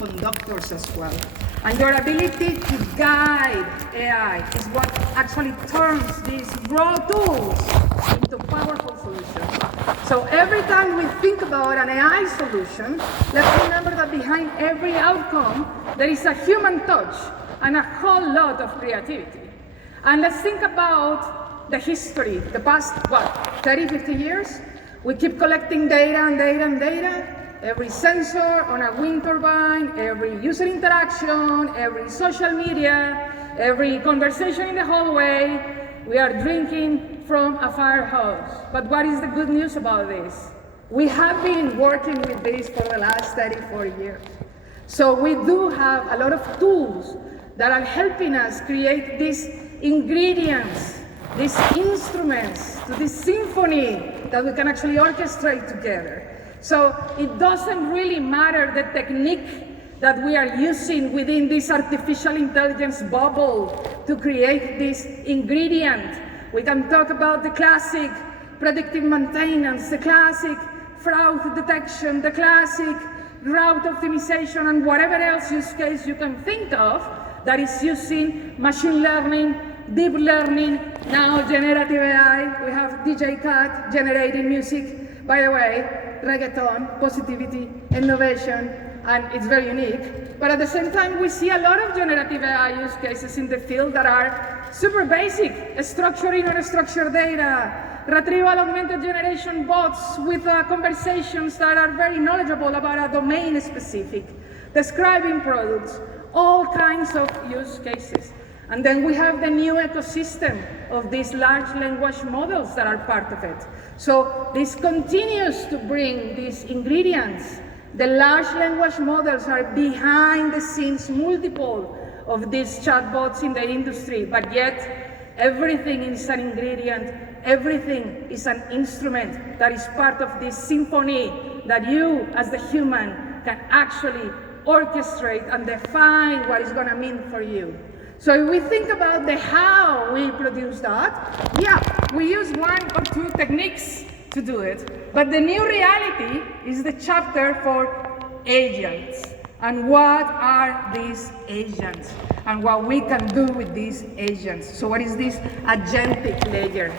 conductors as well. And your ability to guide AI is what actually turns these raw tools into powerful solutions. So every time we think about an AI solution, let's remember that behind every outcome, there is a human touch and a whole lot of creativity. And let's think about the history, the past, 30, 50 years? We keep collecting data and data and data. Every sensor on a wind turbine, every user interaction, every social media, every conversation in the hallway, we are drinking from a fire hose. But what is the good news about this? We have been working with this for the last 34 years. So we do have a lot of tools that are helping us create these ingredients, these instruments, to this symphony that we can actually orchestrate together. So it doesn't really matter the technique that we are using within this artificial intelligence bubble to create this ingredient. We can talk about the classic predictive maintenance, the classic fraud detection, the classic route optimization, and whatever else use case you can think of that is using machine learning, deep learning, now generative AI. We have DJ Cat generating music. By the way, reggaeton, positivity, innovation, and it's very unique. But at the same time, we see a lot of generative AI use cases in the field that are super basic: structuring unstructured data, retrieval augmented generation bots with conversations that are very knowledgeable about a domain specific, describing products, all kinds of use cases. And then we have the new ecosystem of these large language models that are part of it. So this continues to bring these ingredients. The large language models are behind the scenes multiple of these chatbots in the industry, but yet everything is an ingredient, everything is an instrument that is part of this symphony that you as the human can actually orchestrate and define what it's gonna mean for you. So if we think about the how we produce that, yeah, we use one or two techniques to do it. But the new reality is the chapter for agents. And what are these agents? And what we can do with these agents. So what is this agentic layer?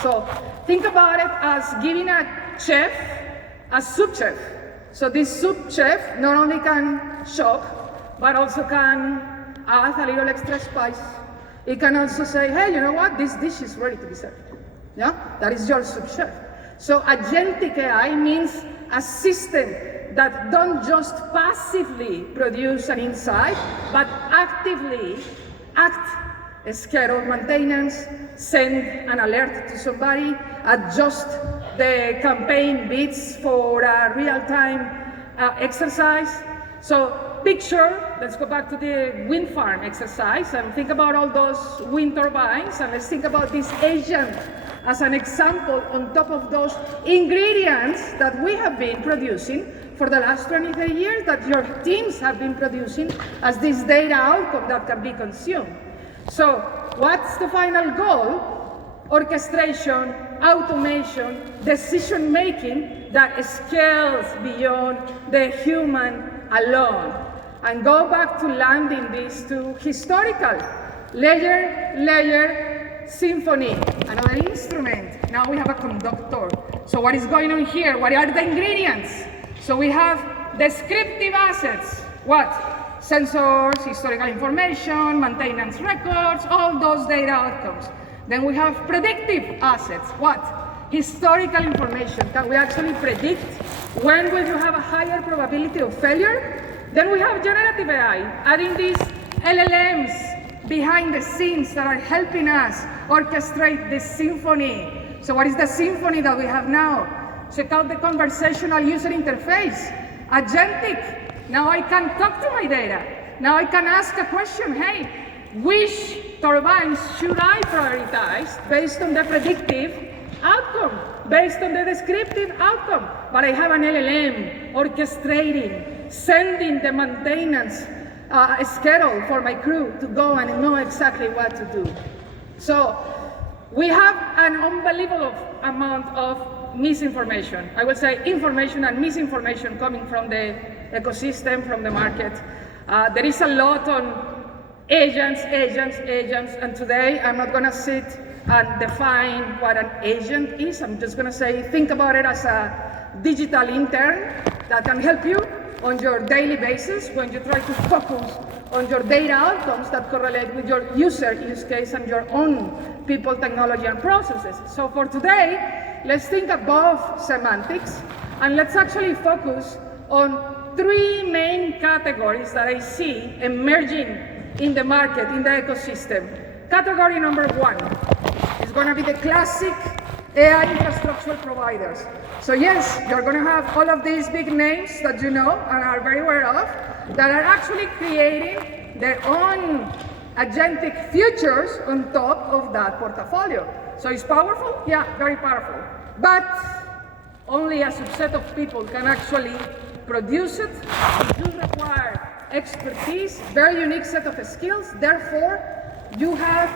So think about it as giving a chef a sous chef. So this sous chef not only can shop, but also can add a little extra spice. It can also say, hey, you know what? This dish is ready to be served. Yeah, that is your sous chef. So agentic AI means a system that don't just passively produce an insight, but actively act, schedule maintenance, send an alert to somebody, adjust the campaign bits for a real-time exercise. So picture, let's go back to the wind farm exercise and think about all those wind turbines, and let's think about this agent as an example on top of those ingredients that we have been producing for the last 23 years, that your teams have been producing as this data outcome that can be consumed. So what's the final goal? Orchestration, automation, decision-making that scales beyond the human alone. And go back to landing this to historical. Layer, symphony, another instrument. Now we have a conductor. So what is going on here? What are the ingredients? So we have descriptive assets. What? Sensors, historical information, maintenance records, all those data outcomes. Then we have predictive assets. What? Historical information. Can we actually predict when will you have a higher probability of failure? Then we have generative AI, adding these LLMs behind the scenes that are helping us orchestrate this symphony. So what is the symphony that we have now? Check out the conversational user interface. Agentic. Now I can talk to my data. Now I can ask a question. Hey, which turbines should I prioritize based on the predictive outcome, based on the descriptive outcome? But I have an LLM orchestrating, sending the maintenance schedule for my crew to go and know exactly what to do. So we have an unbelievable amount of misinformation. I will say information and misinformation coming from the ecosystem, from the market. There is a lot on agents, and today I'm not gonna sit and define what an agent is. I'm just gonna say, think about it as a digital intern that can help you on your daily basis when you try to focus on your data outcomes that correlate with your user use case and your own people, technology, and processes. So for today, let's think above semantics, and let's actually focus on three main categories that I see emerging in the market, in the ecosystem. Category number one is going to be the classic AI infrastructure providers. So yes, you're going to have all of these big names that you know and are very aware of that are actually creating their own agentic futures on top of that portfolio. So it's powerful? Yeah, very powerful. But only a subset of people can actually produce it. It will require expertise, very unique set of skills. Therefore, you have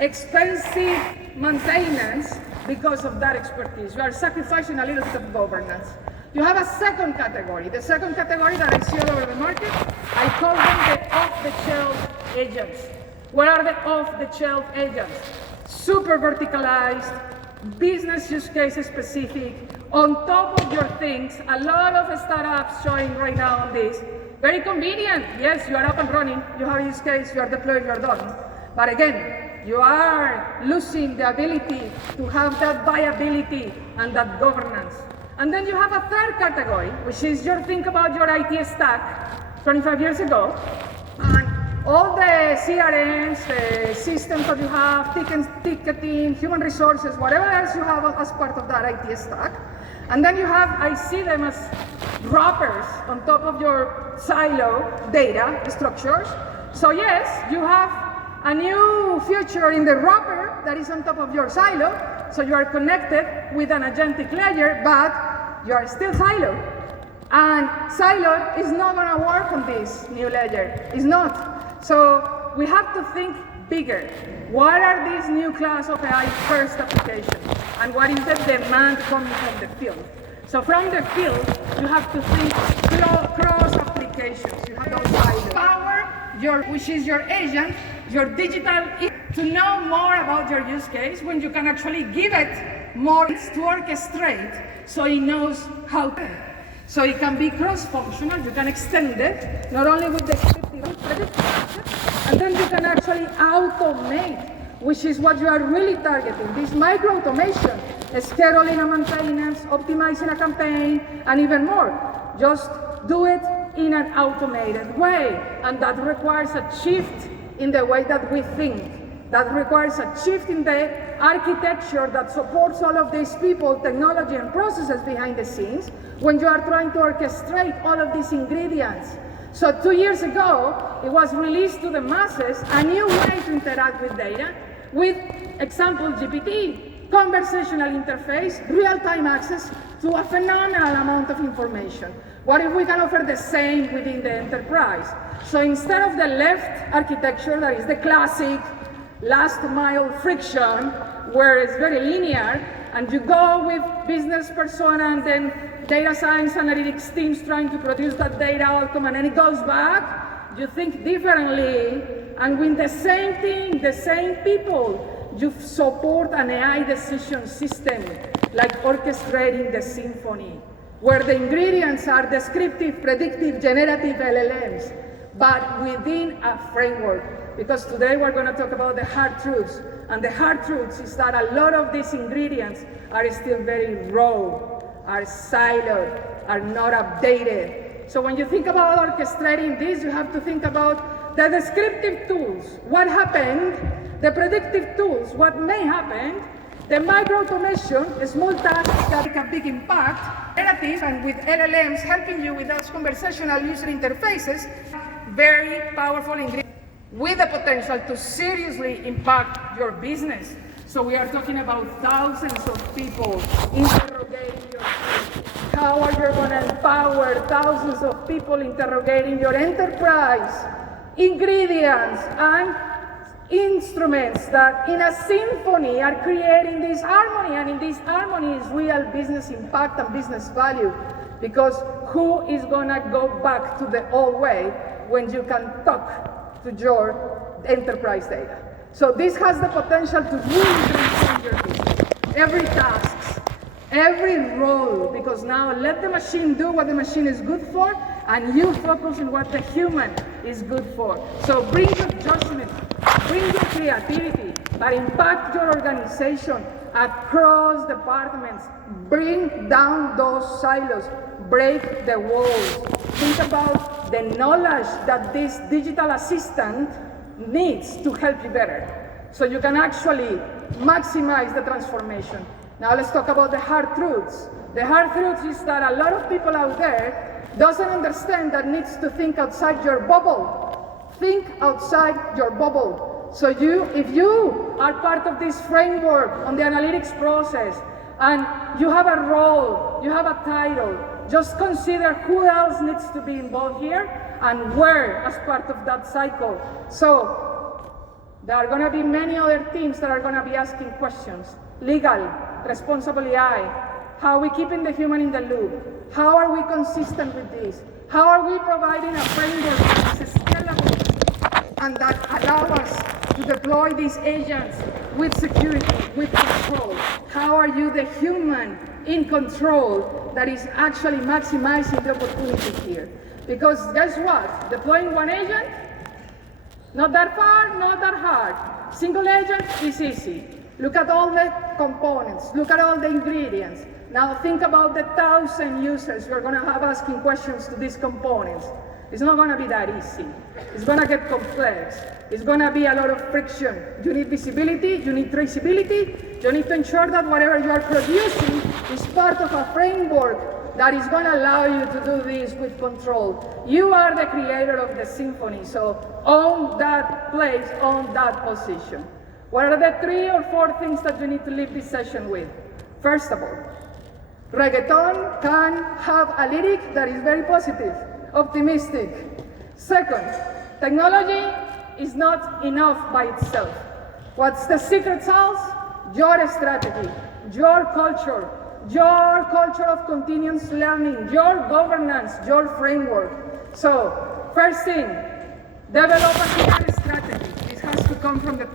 expensive maintenance because of that expertise. You are sacrificing a little bit of governance. You have a second category. The second category that I see all over the market, I call them the off-the-shelf agents. What are the off-the-shelf agents? Super verticalized, business use case specific, on top of your things. A lot of startups showing right now on this. Very convenient. Yes, you are up and running, you have a use case, you are deployed, you are done. But again, you are losing the ability to have that viability and that governance. And then you have a third category, which is your think about your IT stack 25 years ago, and all the CRMs, the systems that you have, ticketing, human resources, whatever else you have as part of that IT stack. And then you have, I see them as wrappers on top of your silo data structures. So yes, you have a new feature in the wrapper that is on top of your silo. So you are connected with an agentic layer, but you are still silo. And silo is not going to work on this new layer. It's not. So we have to think bigger. What are these new class of AI first applications? And what is the demand coming from the field? So from the field, you have to think cross applications. You have those silos. Power, which is your agent, your digital, to know more about your use case when you can actually give it more to orchestrate so it knows how to. So it can be cross-functional, you can extend it, not only with descriptive and predictive, and then you can actually automate, which is what you are really targeting. This micro-automation, scheduling a maintenance, optimizing a campaign, and even more. Just do it in an automated way, and that requires a shift in the way that we think. That requires a shift in the architecture that supports all of these people, technology, and processes behind the scenes when you are trying to orchestrate all of these ingredients. So 2 years ago, it was released to the masses a new way to interact with data with example GPT, conversational interface, real-time access to a phenomenal amount of information. What if we can offer the same within the enterprise? So instead of the left architecture, that is the classic last mile friction, where it's very linear, and you go with business persona and then data science analytics teams trying to produce that data outcome, and then it goes back, you think differently, and with the same thing, the same people, you support an AI decision system, like orchestrating the symphony, where the ingredients are descriptive, predictive, generative LLMs, but within a framework. Because today we're going to talk about the hard truths. And the hard truths is that a lot of these ingredients are still very raw, are siloed, are not updated. So when you think about orchestrating this, you have to think about the descriptive tools, what happened, the predictive tools, what may happen, the micro-automation, small tasks that make a big impact, narrative, and with LLMs helping you with those conversational user interfaces, very powerful ingredients with the potential to seriously impact your business. So we are talking about thousands of people interrogating your business. How are you going to empower thousands of people interrogating your enterprise? Ingredients and instruments that in a symphony are creating this harmony, and in this harmony is real business impact and business value. Because who is gonna go back to the old way when you can talk to your enterprise data? So this has the potential to really transform your business. Every task, every role, because now let the machine do what the machine is good for, and you focus on what the human is good for. So bring your judgment, bring your creativity that impact your organization across departments. Bring down those silos, break the walls. Think about the knowledge that this digital assistant needs to help you better, so you can actually maximize the transformation. Now let's talk about the hard truths. The hard truth is that a lot of people out there doesn't understand that needs to think outside your bubble. Think outside your bubble. So if you are part of this framework on the analytics process, and you have a role, you have a title, just consider who else needs to be involved here and where as part of that cycle. So there are going to be many other teams that are going to be asking questions. Legal, responsible AI, how are we keeping the human in the loop? How are we consistent with this? How are we providing a framework that is scalable and that allows us to deploy these agents with security, with control? How are you, the human, in control that is actually maximizing the opportunity here? Because guess what? Deploying one agent, not that far, not that hard. Single agent is easy. Look at all the components, look at all the ingredients. Now think about the 1,000 users you're going to have asking questions to these components. It's not going to be that easy. It's going to get complex. It's going to be a lot of friction. You need visibility, you need traceability, you need to ensure that whatever you are producing is part of a framework that is going to allow you to do this with control. You are the creator of the symphony, so own that place, own that position. What are the 3 or 4 things that you need to leave this session with? First of all, reggaeton can have a lyric that is very positive, optimistic. Second, technology is not enough by itself. What's the secret sauce? Your strategy, your culture of continuous learning, your governance, your framework. So, first thing, develop a clear strategy. This has to come from the